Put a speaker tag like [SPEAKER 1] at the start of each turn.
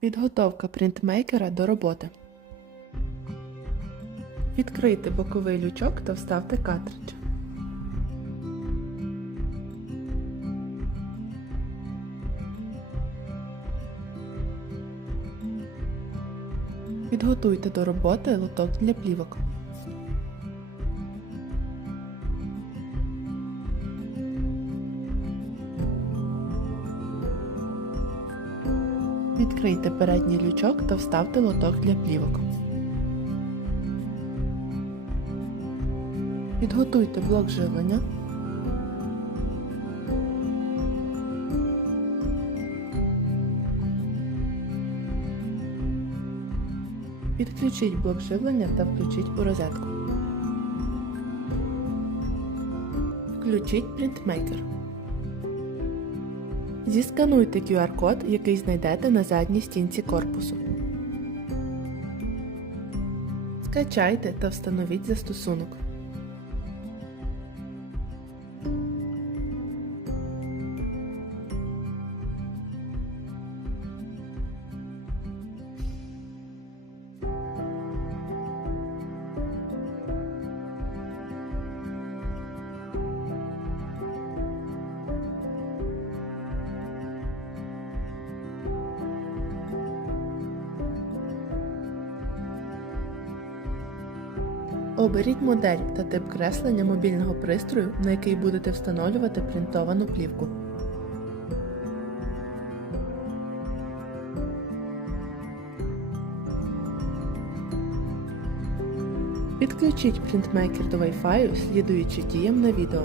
[SPEAKER 1] Підготовка принтмейкера до роботи. Відкрийте боковий лючок та вставте картридж. Підготуйте до роботи лоток для плівок. Відкрийте передній лючок та вставте лоток для плівок. Підготуйте блок живлення. Підключіть блок живлення та включіть у розетку. Включіть принтмейкер. Зіскануйте QR-код, який знайдете на задній стінці корпусу. Скачайте та встановіть застосунок. Оберіть модель та тип креслення мобільного пристрою, на який будете встановлювати принтовану плівку. Підключіть принтмейкер до Wi-Fi, слідуючи діям на відео.